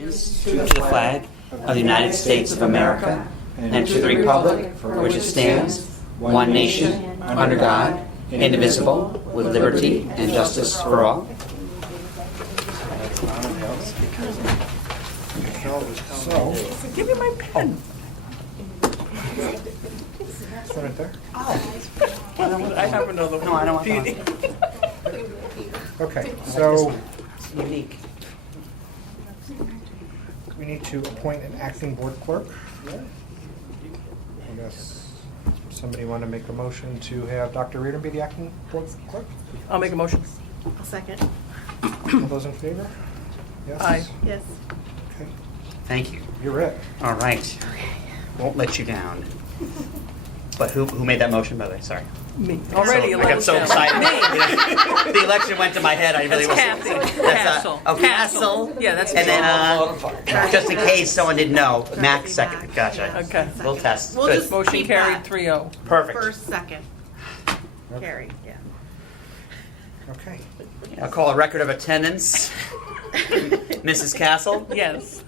allegiance to the flag of the United States of America and to the republic for which it stands, one nation, under God, indivisible, with liberty and justice for all. So, Give me my pen. it's right there. I have another one. No, I don't want Do you that need- Okay, so It's unique. we need to appoint an acting board clerk. I guess somebody want to make a motion to have Dr. Reardon be the acting board clerk? I'll make a motion. I'll second. All those in favor? Yes? Aye. Yes. Okay, Thank you. you're it. All right. Won't let you down. But who made that motion, by the way? Sorry. Me. Already I got so excited. The election went to my head. I really That's wasn't. Kathy. Castle. Oh, Castle. Yeah, that's And then, just in case someone didn't know, Max second. Gotcha. Okay. Little test. We'll Good. just- Motion Keep carried that. 3-0. Perfect. First, second. Carrie, yeah. Okay. I'll call a record of attendance. Mrs. Castle, Yes.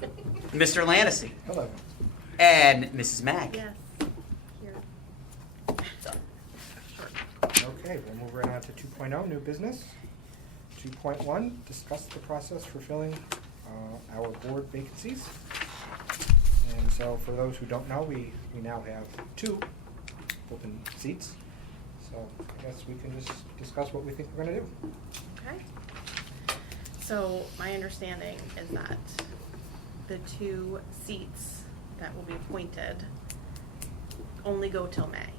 Mr. Lantasy, Hello. and Mrs. Mack. Yes. Here. Okay, we'll move right on to 2.0, new business. 2.1, discuss the process for filling our board vacancies. And so for those who don't know, we now have 2 open seats. So I guess we can just discuss what we think we're going to do. Okay. So my understanding is that the 2 seats that will be appointed only go till May.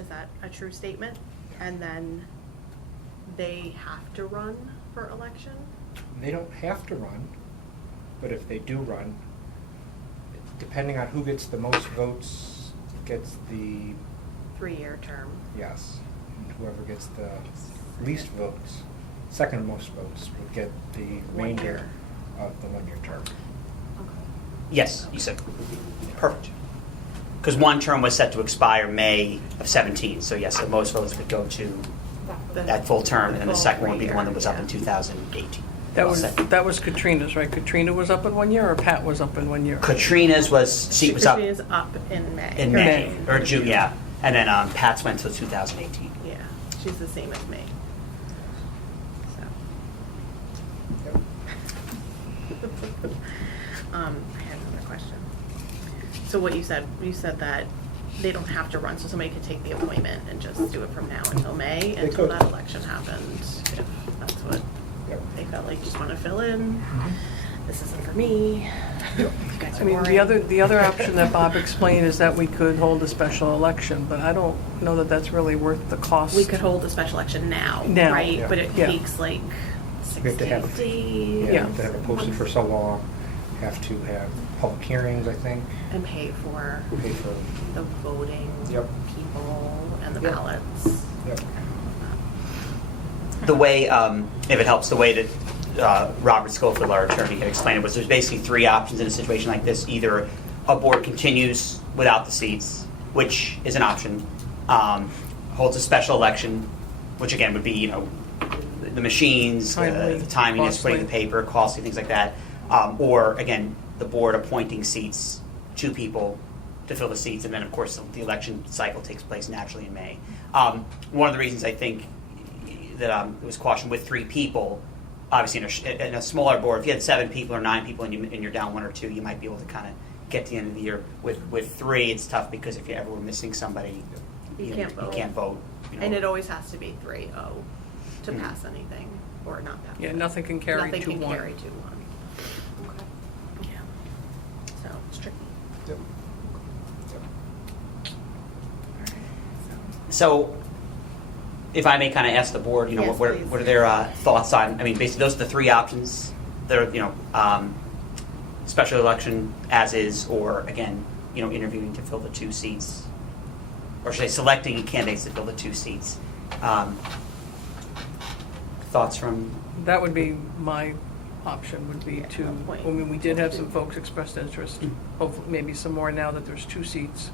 Is that a true statement? And then they have to run for election? They don't have to run, but if they do run, depending on who gets the most votes, gets the 3-year term. yes. And whoever gets the least votes, second most votes, would get the 1 remainder year. of the 1-year term. Yes, you said perfect. Because one term was set to expire May of 17, so yes, the most votes would go to that full term, and then the second one would be the one that was up in 2018. That was Katrina's, right? Katrina was up in 1 year, or Pat was up in 1 year? Katrina's seat was up Katrina's up in May. in May, or June, yeah. And then Pat's went till 2018. Yeah, she's the same as me. So. Yep. I had another question. So what you said that they don't have to run, so somebody could take the appointment and just do it from now until May, They until could. that election happens, if that's what Yep. they felt like, just want to fill in. This isn't for me. You guys I are mean, boring. the other option that Bob explained is that we could hold a special election, but I don't know that that's really worth the cost. We could hold a special election now, Now. right? Yeah. But it Yeah. takes like We have to 60 have, days. Yeah. have to have it posted for so long, have to have public hearings, I think, And pay for pay for, the voting Yep. people and the Yep. ballots. yep. The way, if it helps, the way that Robert Schofield, our attorney, had explained it was there's basically 3 options in a situation like this. Either a board continues without the seats, which is an option, holds a special election, which again would be, the machines, Timely, the timeliness, putting the costly. paper, costly, things like that. Or again, the board appointing seats to people to fill the seats, and then of course the election cycle takes place naturally in May. One of the reasons I think that it was cautioned with 3 people, obviously in a smaller board, if you had 7 people or 9 people and you're down 1 or 2, you might be able to kind of get to the end of the year. With 3, it's tough because if you ever were missing somebody, You know, can't vote. You can't vote. And it always has to be 3-0 to Mhm. pass anything, or not that. Yeah, nothing can carry Nothing can 2-1. carry 2-1. Okay. Yeah. So it's tricky. Yep. So, if I may kind of ask the board, Yes, what please. are their thoughts on? I mean, basically, those are the 3 options. They're special election as is, or again, interviewing to fill the 2 seats, or should I say, selecting candidates to fill the 2 seats. Thoughts from? That would be my option, would be to, appoint. I mean, we did have some folks express interest, hopefully, maybe some more now that there's 2 seats.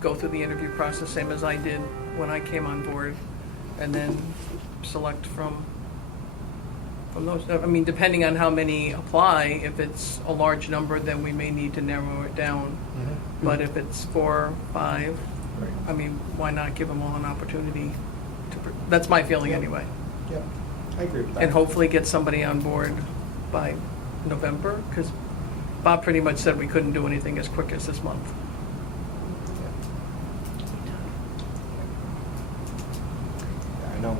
Go through the interview process, same as I did when I came on board, and then select from from those. I mean, depending on how many apply, if it's a large number, then we may need to narrow it down. But if it's 4, 5, Right. I mean, why not give them all an opportunity to, that's my feeling anyway. Yeah, I agree with that. And hopefully get somebody on board by November, because Bob pretty much said we couldn't do anything as quick as this month. Yeah, I know,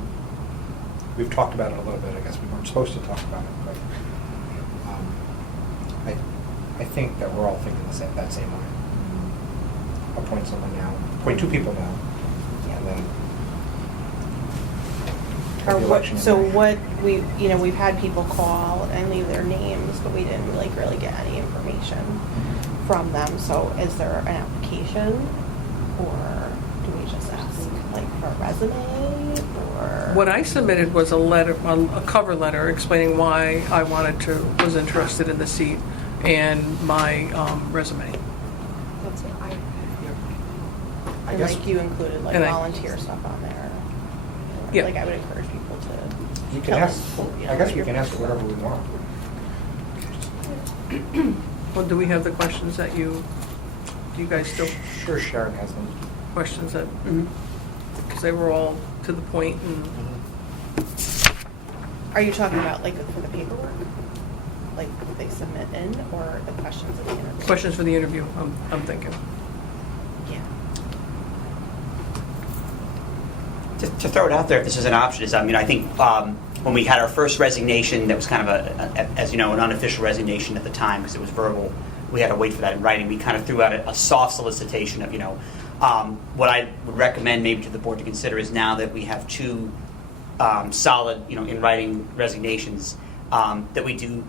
we've talked about it a little bit, I guess we weren't supposed to talk about it, but I think that we're all thinking that same way. Appoint someone now, appoint 2 people now, and then have Or the what, election in so May. what, we've had people call and leave their names, but we didn't like really get any information from them, so is there an application? Or do we just ask like for a resume, or? What I submitted was a letter, a cover letter explaining why I was interested in the seat, and my resume. That's what I, I and guess like you included like And I- volunteer stuff on there. Yeah. Like I would encourage people to. you can tell ask, us, you know, I guess what we your can ask passion is. whatever we want. Well, do we have the questions that do you guys still, Sure, Sharon has them. questions that, Mhm. because they were all to the point and, Are you talking about like for the paperwork? Like what they submit in, or the questions at the interview? questions for the interview, I'm thinking. Yeah. To throw it out there, if this is an option, is, I mean, I think when we had our first resignation, that was kind of as you know, an unofficial resignation at the time, because it was verbal, we had to wait for that in writing. We kind of threw out a soft solicitation of, what I would recommend maybe to the board to consider is, now that we have 2 solid, in writing resignations, that we do,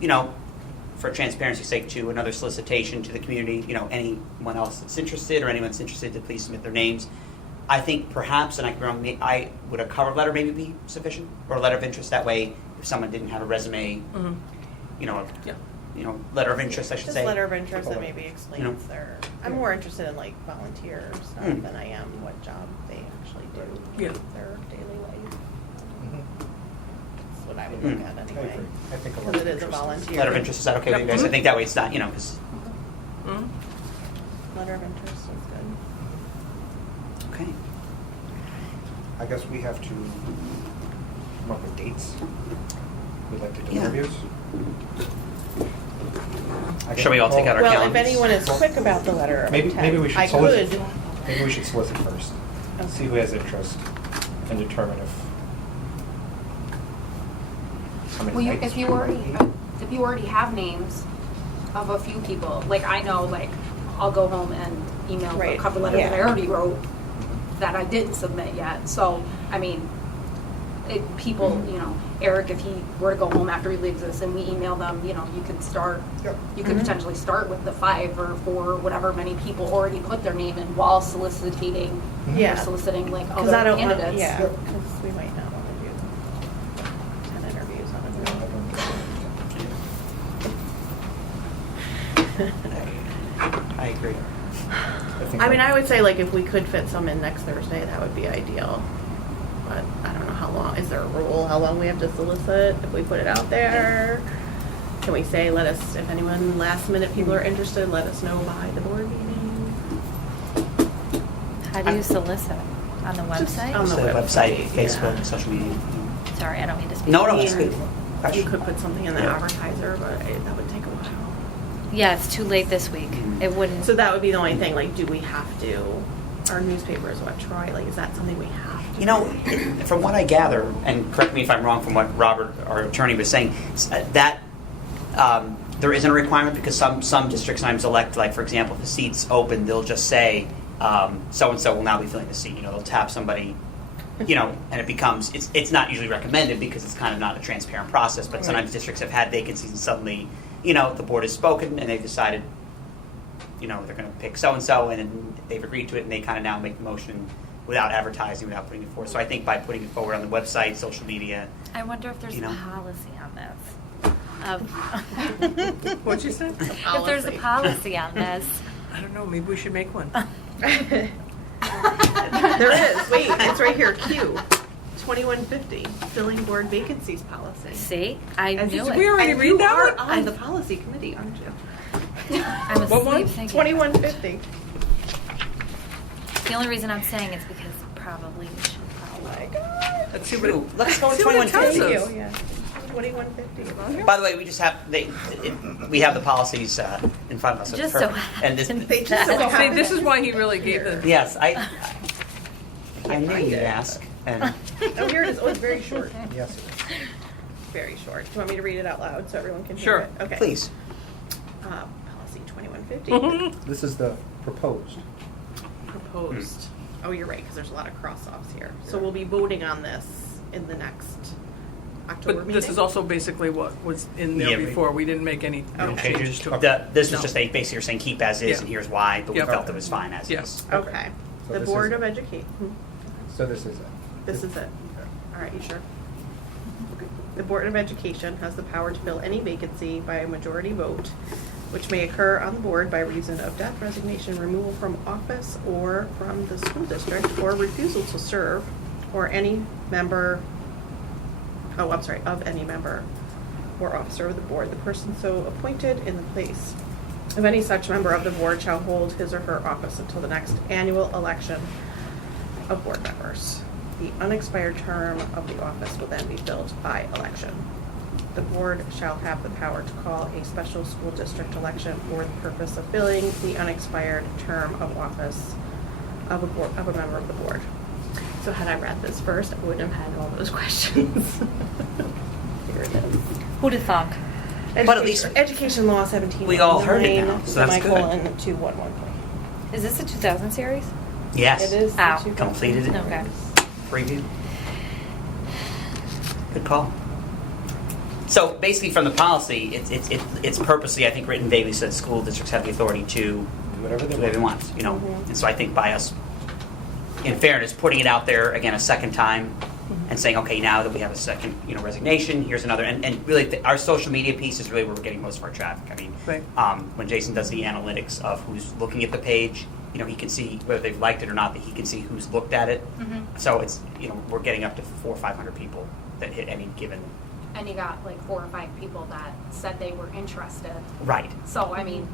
for transparency's sake, to another solicitation to the community, anyone else that's interested or anyone's interested to please submit their names. I think perhaps, and I could be wrong, would a cover letter maybe be sufficient, or a letter of interest? That way, if someone didn't have a resume, Yeah. letter of interest, I should Just say. letter of interest that maybe explains their, I'm more interested in like volunteer stuff Mm. than I am what job they actually do. Yeah. Their daily life. Mhm. That's what I would Mm. look at I anyway. agree. I think a Because letter it of is a interest volunteer. Letter of interest, is that okay with you guys? I think that way it's not, because, Mhm. Letter of interest is good. okay. I guess we have to come up with dates. We'd like to do Yeah. interviews. Shall we all take out our Well, if calendars? anyone is quick about the letter of Maybe intent, we should I solicit. could. Maybe we should solicit first. See who has interest and determine how many Well, nights. if you already have names of a few people, like I know, like I'll go home and email the Right, cover letter that I yeah. already wrote that I didn't submit yet. So, I mean, people, Eric, if he were to go home after he leaves this and we email them, you could start, Yep. you could Mhm. potentially start with the 5 or 4, whatever many people already put their name in while soliciting, Yeah. or soliciting like Because other I don't want, candidates. yeah, Yep. because we might not want to do 10 interviews on I agree. I mean, I would say like if we could fit some in next Thursday, that would be ideal. But I don't know how long, is there a rule, how long we have to solicit if we put it out there? Can we say, if anyone last minute people are interested, let us know by the board meeting? How do you solicit? On the Just website? on So the the website, website, Facebook, yeah. social media. Sorry, I don't mean to speak. No, I that's mean, good. You Question. could put something in the Yeah. advertiser, but that would take a while. Yeah, it's too late this week. It wouldn't. So that would be the only thing, like, do we have to, our newspaper is what, Troy, like, is that something we have to? From what I gather, and correct me if I'm wrong from what Robert, our attorney, was saying, that there isn't a requirement, because some districts sometimes elect, like, for example, if the seat's open, they'll just say, so-and-so will now be filling the seat. They'll tap somebody, and it becomes, it's not usually recommended because it's kind of not a transparent process, but sometimes districts have had vacancies and suddenly, the board has spoken and they've decided, they're going to pick so-and-so, and they've agreed to it, and they kind of now make the motion without advertising, without putting it forward. So I think by putting it forward on the website, social media, I wonder if there's You a know. policy on this. Of What'd you say? if there's a policy on this. I don't know, maybe we should make one. There is, wait, it's right here, Q. 2150, filling board vacancies policy. See, I And knew Did it. we already And read you that are one? on the policy committee, aren't you? I was What one? thinking. 2150. The only reason I'm saying is because probably we should Oh follow. my god. Let's see what it, Let's go with see what it tells 2150. us. Thank you, yeah. 2150. By the way, we just have we have the policies in front of us. So it's Just so perfect. And this, happens They just so that- happen- See, this is why he really gave the. yes, I knew find you'd it. ask. And Oh, here it is. Oh, it's very short. Yes, it is. Very short. Do you want me to read it out loud so everyone can hear Sure. it? Okay. please. Policy 2150. Mm-hmm. This is the proposed. Proposed. Oh, you're right, because there's a lot of cross-offs here. So we'll be voting on this in the next October But meeting? this is also basically what was in there Yeah, before. We didn't make any real Okay. changes to it. This was No. just basically you're saying keep as is, Yeah. and here's why. But we Yep. felt it was fine as Yeah. is. Okay. So The this Board is- of Education. So this is it. This is it. All right, you sure? The Board of Education has the power to fill any vacancy by a majority vote, which may occur on the board by reason of death, resignation, removal from office or from the school district, or refusal to serve, or any member, of any member or officer of the board. The person so appointed in the place of any such member of the board shall hold his or her office until the next annual election of board members. The unexpired term of the office will then be filled by election. The board shall have the power to call a special school district election for the purpose of filling the unexpired term of office of a member of the board. So had I read this first, I wouldn't have had all those questions. Here it is. Who'd have thunk? But at least- Education Law 17. We all heard it now, so that's good. 211. Is this a 2000 series? Yes. It is. the Ow. 2000. Completed it. Okay. Preview. Good call. So basically, from the policy, it's purposely, I think, written vaguely so that school districts have the authority to Do whatever do they whatever they want. want, you know. Mhm. And so I think by us, in fairness, putting it out there again a second time and saying, okay, now that we have a second, resignation, here's another, and really our social media piece is really where we're getting most of our traffic. I mean, Right. when Jason does the analytics of who's looking at the page, he can see whether they've liked it or not, but he can see who's looked at it. Mhm. So it's, we're getting up to 400 or 500 people that hit any given. And you got like 4 or 5 people that said they were interested. Right. So, I mean,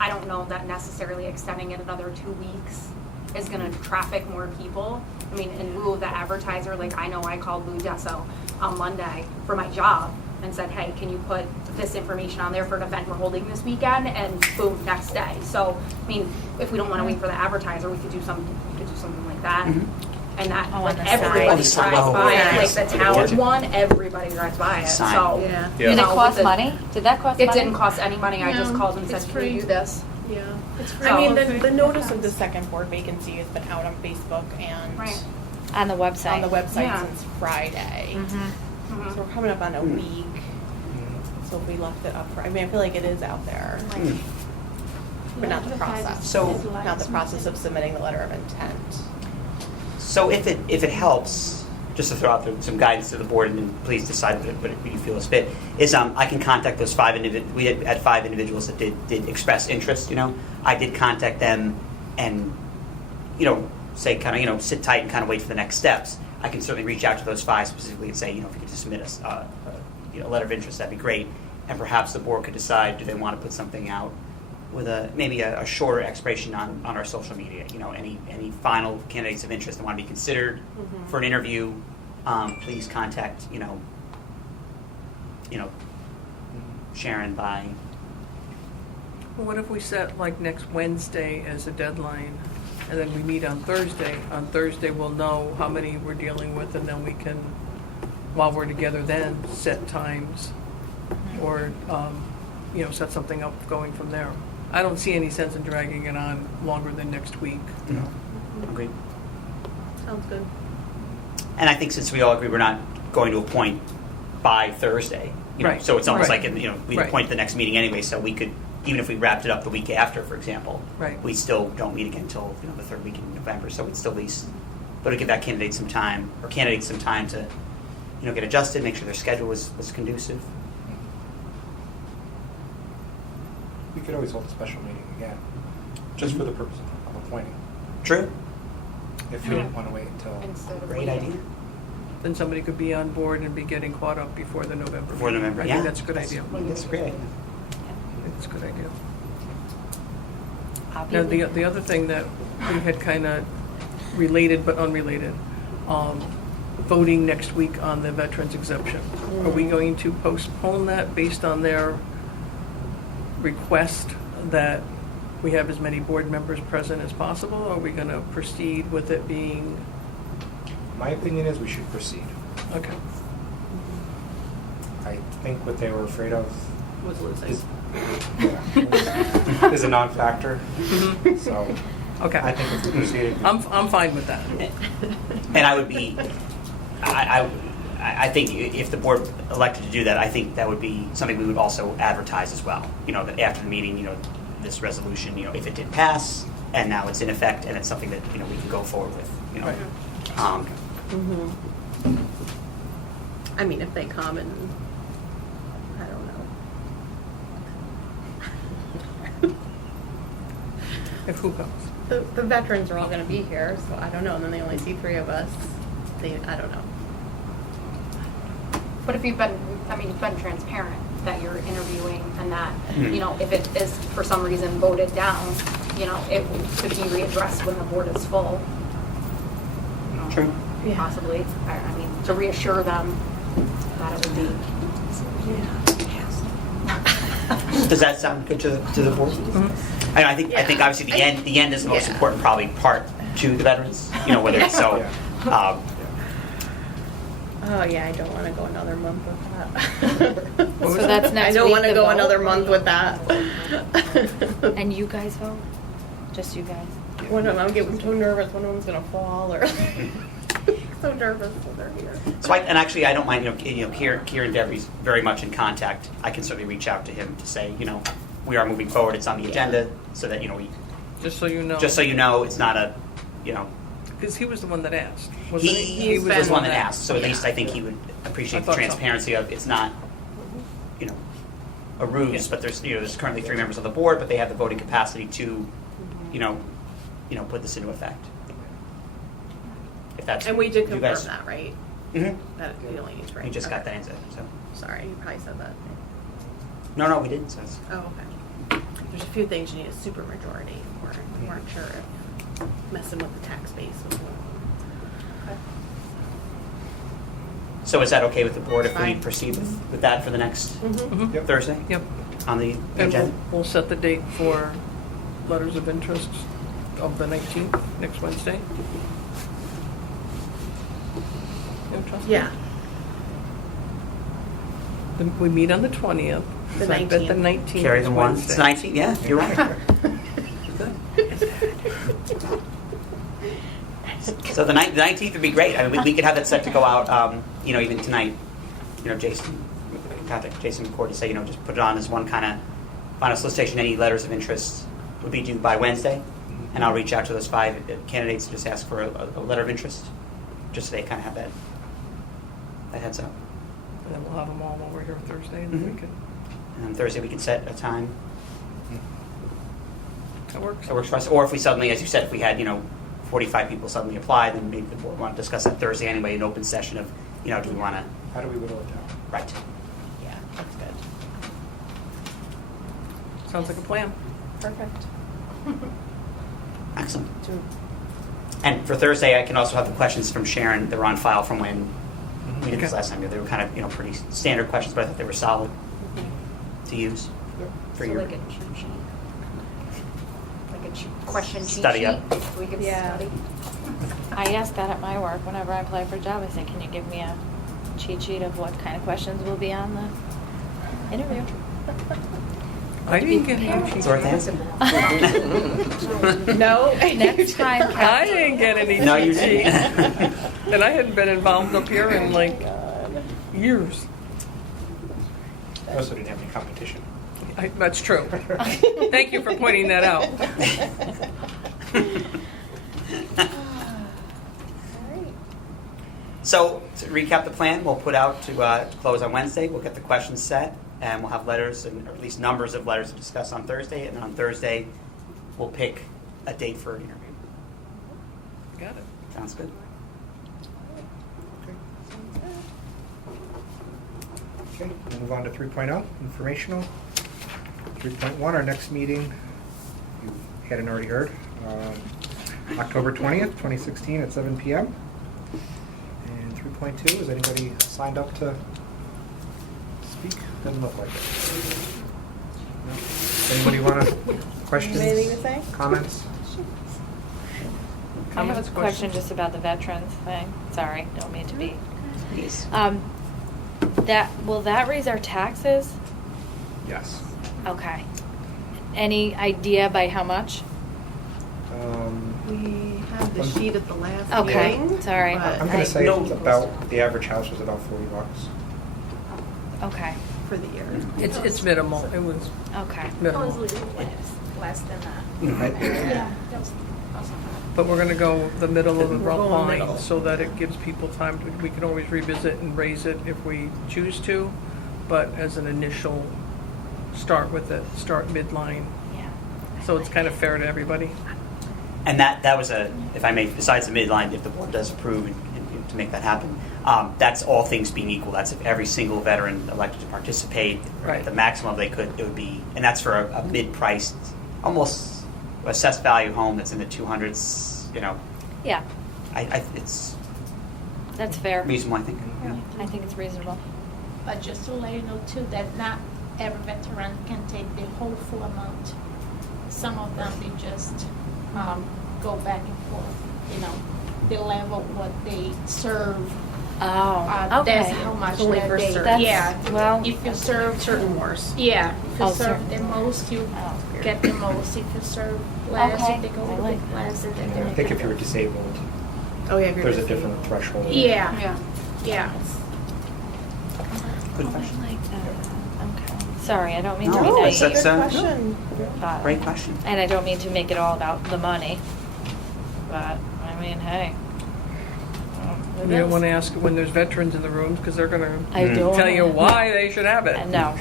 I don't know that necessarily extending it another 2 weeks is gonna traffic more people. I mean, in lieu of the advertiser, like I know I called Lou Desso on Monday for my job and said, hey, can you put this information on there for an event we're holding this weekend? And boom, next day. So, I mean, if we don't wanna wait for the advertiser, we could do something like that. Mhm. And that, Oh, on like, the everybody side. drives Oh, by yeah. it, like the town one, everybody drives by it, Sign. so. Yeah. Did it know, cost with the- money? Did that cost It money? didn't cost any money, I just No, called and said, it's can free. you do this? Yeah. So- I mean, the notice of the second board vacancy has been out on Facebook and Right. On the website. on the website Yeah. since Friday. Mhm. Mhm. So we're coming up on a week. So if we left it up for, I mean, I feel like it is out there, Mm. but not the process. So- Not the process of submitting the letter of intent. So if it helps, just to throw out some guidance to the board, and then please decide what you feel is fit, is I can contact those 5 individuals. We had 5 individuals that did express interest. I did contact them, and say kind of sit tight and kind of wait for the next steps. I can certainly reach out to those 5 specifically and say, if you could just submit us a letter of interest, that'd be great. And perhaps the board could decide, do they want to put something out with maybe a shorter expiration on our social media. Any final candidates of interest that want to be considered for an interview, please contact Sharon by. Well, what if we set like next Wednesday as a deadline, and then we meet on Thursday? On Thursday, we'll know how many we're dealing with, and then we can, while we're together then, set times or, set something up going from there. I don't see any sense in dragging it on longer than next week. Agreed. Sounds good. And I think since we all agree we're not going to appoint by Thursday, Right. so it's almost Right. like we'd Right. appoint the next meeting anyway, so we could, even if we wrapped it up the week after, for example, Right. we still don't meet again until the 3rd week in November, so we'd still at least, but to give that candidate some time, to get adjusted, make sure their schedule was conducive. We could always hold a special meeting again, just for the purpose of appointing, True. if we didn't want to wait until. Instead of Great waiting. idea. then somebody could be on board and be getting caught up before the November. Before meeting. November, I yeah. think that's a good idea. That's a great idea. It's a good idea. I'll be Now, there. the other thing that we had kind of related but unrelated, voting next week on the veterans exemption. Are we going to postpone that based on their request that we have as many board members present as possible? Or are we going to proceed with it being, My opinion is we should proceed. okay, I think what they were afraid of Was losing. is, is a non-factor. So okay. I think if we proceed. I'm fine with that. And I would be, I think if the board elected to do that, I think that would be something we would also advertise as well. You know, that after the meeting, you know, this resolution, you know, if it did pass and now it's in effect and it's something that, you know, we can go forward with, you know. Right. I mean, if they come and, I don't know. If who comes? The veterans are all gonna be here, so I don't know, and then they only see 3 of us. I don't know. But if you've been transparent that you're interviewing and that, Mhm. you know, if it is for some reason voted down, you know, it could be readdressed when the board is full. True. Yeah. Possibly. I mean, to reassure them that it would be. Does that sound good to the board? And I think obviously the end is the most Yeah. important probably part to the veterans, you know, whether it's so. Oh, yeah, I don't wanna go another month with that. What was So that's next I don't week, wanna the go vote? another month with that. And you guys vote? Just you guys? One of them, I'm getting so nervous, one of them's gonna fall or, so nervous when they're here. So I don't mind, Kieran Devery's very much in contact. I can certainly reach out to him to say, you know, we are moving forward, it's on the agenda, so that, you know, Just so you know. just so you know, it's not a, you know, Because he was the one that asked, wasn't he? he was the one that asked, so at least I think he would I appreciate the thought so. transparency of, it's not, you know, a ruse, but there's currently 3 members of the board, but they have the voting capacity to, you know, put this into effect. If that's. And we did you confirm guys- that, right? Mhm. That you only need 3. We just got that answer, so. Sorry, you probably said that. No, we didn't, so it's. Oh, okay. There's a few things you need a super majority for. We weren't sure if messing with the tax base was one of them. So is that okay with the board if we Fine. proceed with that for the next Mhm. Yep. Thursday Yep. on the And agenda? we'll set the date for letters of interest of the 19th, next Wednesday. Interesting. Yeah, Then we meet on the 20th. The so I bet the 19th. 19th Carry is them one. Wednesday. It's 19, yeah, you're right. So the 19th would be great. I mean, we could have that set to go out, even tonight. You know, Jason, contact Jason McCord to say, just put it on as one kind of final solicitation. Any letters of interest would be due by Wednesday. And I'll reach out to those 5 candidates and just ask for a letter of interest, just so they kind of have that heads up. And then we'll have them all while we're here Thursday, and then we Mhm. can, And on Thursday, we can set a time that works. that works for us. Or if we suddenly, as you said, if we had, 45 people suddenly apply, then maybe the board want to discuss that Thursday anyway, an open session of, do we want to, How do we whittle it down? right. Yeah, that's good. Sounds like a plan. perfect. Excellent. And for Thursday, I can also have the questions from Sharon that were on file from when we did this Okay. last time. They were kind of, pretty standard questions, but I thought they were solid to use for So your. like a cheat sheet. Like a question cheat Study sheet. up. We could Yeah. study. I ask that at my work whenever I apply for a job. I say, can you give me a cheat sheet of what kind of questions will be on the interview? I didn't get any cheat It's worth sheets. asking. No. Next time, I didn't get any No, you cheat sheets. didn't. And I hadn't been involved up here in like years. I also didn't have any competition. That's true. Thank you for pointing that out. So to recap the plan, we'll put out to close on Wednesday. We'll get the questions set, and we'll have letters, or at least numbers of letters to discuss on Thursday. And then on Thursday, we'll pick a date for an interview. Got it. Sounds good. Okay. Okay, we'll move on to 3.0, informational. 3.1, our next meeting, you hadn't already heard, October 20th, 2016 at 7 p.m. And 3.2, is anybody signed up to speak? Doesn't look like it. No? Anybody want to, questions? Anything to say? Comments? I have Comments, a question questions? just about the veterans thing. Sorry, don't mean to be. Please. Will that raise our taxes? Yes. Okay. Any idea by how much? We had the sheet at the last Okay, meeting. sorry. but I'm going to say No. it's about, the average house was about $40. Okay, For the year. It's minimal. It was okay. minimal. Less than that. Yeah. That was awesome. But we're gonna go the middle of the We're going line middle. so that it gives people time. We can always revisit and raise it if we choose to, but as an initial start with it, start midline. Yeah. So it's kind of fair to everybody. And that was if I may, besides the midline, if the board does approve and to make that happen, that's all things being equal. That's if every single veteran elected to participate, Right. at the maximum they could, it would be, and that's for a mid-priced, almost assessed value home that's in the 200s, you know. Yeah, It's that's fair. reasonable, I think. Yeah, I think it's reasonable. But just to let you know too, that not every veteran can take the whole full amount. Some of them, they just go back and forth, you know, the level what they serve. Oh, okay. That's how much Only that for they, certain. yeah. Well- If you serve Certain wars. yeah, if you Oh, serve certain. the most, you Oh. get the most. If you serve less, Okay. if they go I a like bit that. less, then And they I think if you were disabled, Oh, yeah. if you're there's a disabled. different threshold. Yeah, Yeah. yeah. Good Oh, question. I like that. Okay. Sorry, I don't mean to No, be that's- naive. that's, Good no. question. but- Great question. And I don't mean to make it all about the money, but I mean, hey. You don't want to ask when there's veterans in the rooms because they're gonna I don't tell you why they should have it, No,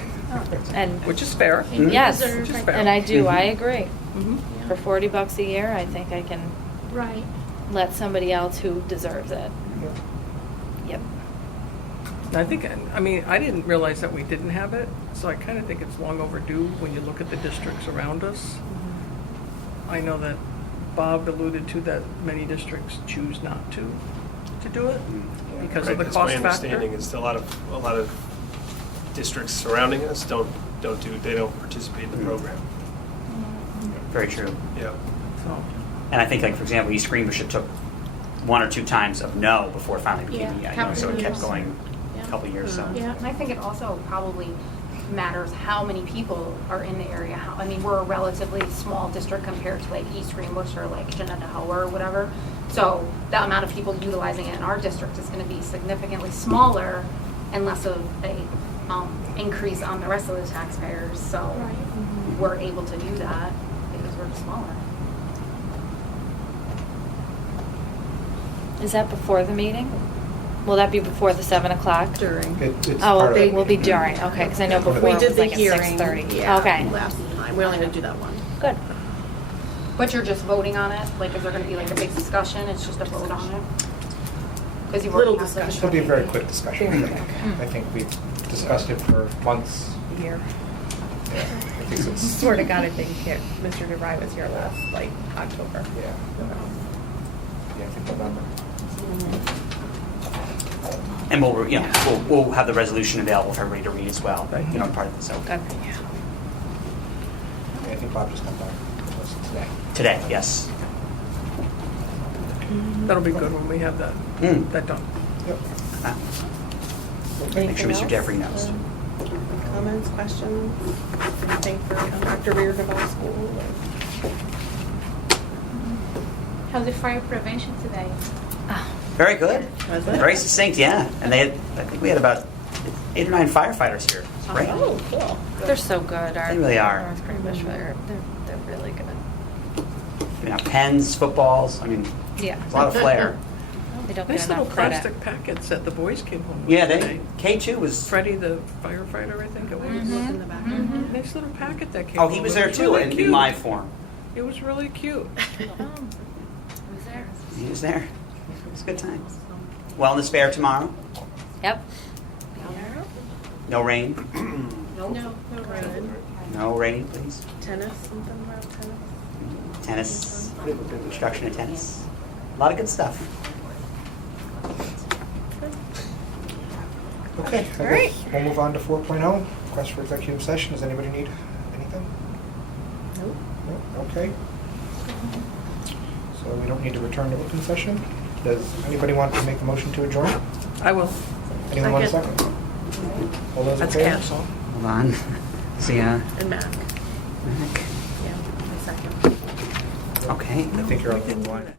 and which is fair. And Yes. deserve, Which is I fair. and I do. Mhm. I agree. Mhm. For $40 a year, I think I can Right. let somebody else who deserves it. Yep. I think, I mean, I didn't realize that we didn't have it, so I kind of think it's long overdue when you look at the districts around us. I know that Bob alluded to that many districts choose not to do it because of Right, the 'cause cost my understanding factor. is a lot of districts surrounding us don't participate in the program. Very true. Yeah. So, And I think, like, for example, East Greenbush, took one or two times of no before it finally became Yeah, yeah, so it kept years. going Yeah. a couple of years. So Yeah. And I think it also probably matters how many people are in the area. I mean, we're a relatively small district compared to like East Greenbush or like Shenandoah or whatever. So the amount of people utilizing it in our district is going to be significantly smaller and less of a increase on the rest of the taxpayers. So Right. we're able to do that because we're smaller. Is that before the meeting? Will that be before the 7 o'clock? During. It's Oh, part of it it. will be during. Okay, because I know We before We it did was the like at hearing. 6:30. Yeah, Okay, last time. We only had to do that one. good. But you're just voting on it? Like, is there going to be like a big discussion? It's just a vote on it? Because you've already Little had the discussion. It'll be a very quick discussion, I Very think. quick. I think we've discussed it for months. Year. Yeah, I think it's, Swear to God, I think Mr. DeVry was here last, like, October. yeah. Yeah, I think November. and we'll have the resolution available for everybody to read as well. Right. You know, part of it. So Good. Yeah, I think Bob just got back to us today. today, yes. that'll be good when we have that, Mm. that done. Yep. Make sure Anything Mr. else? Jeffrey knows. Comments, questions, anything for Dr. Reardon about school? How's the fire prevention today? Very good. Was it? Very succinct, yeah. And I think we had about 8 or 9 firefighters here. It's great. Oh, cool. They're so good. They really are. North Greenbush, they're really good. You know, pens, footballs. I mean, Yeah. there's a lot of flair. They don't Nice get little enough credit. plastic packets that the boys came home with Yeah, today. K2 was. Freddie, the firefighter, I think it was. Look in the back. Nice little packet that came Oh, home. he was It there too, really in cute. my form. It was really cute. Who's there? He was there. It was a good time. Wellness fair tomorrow. Yep. No rain? No, no rain. No rain, please. Tennis, something about tennis. Tennis, instruction of tennis. A lot of good stuff. Okay, I All right. guess we'll move on to 4.0, request for executive session. Does anybody need anything? Nope. No? Okay. So we don't need to return to open session. Does anybody want to make the motion to adjourn? I will. Anyone want a Second. second? All those in That's favor? cancel. Hold on. See ya. And Mac. Mac. Yeah, my second. Okay. I think you're on the line.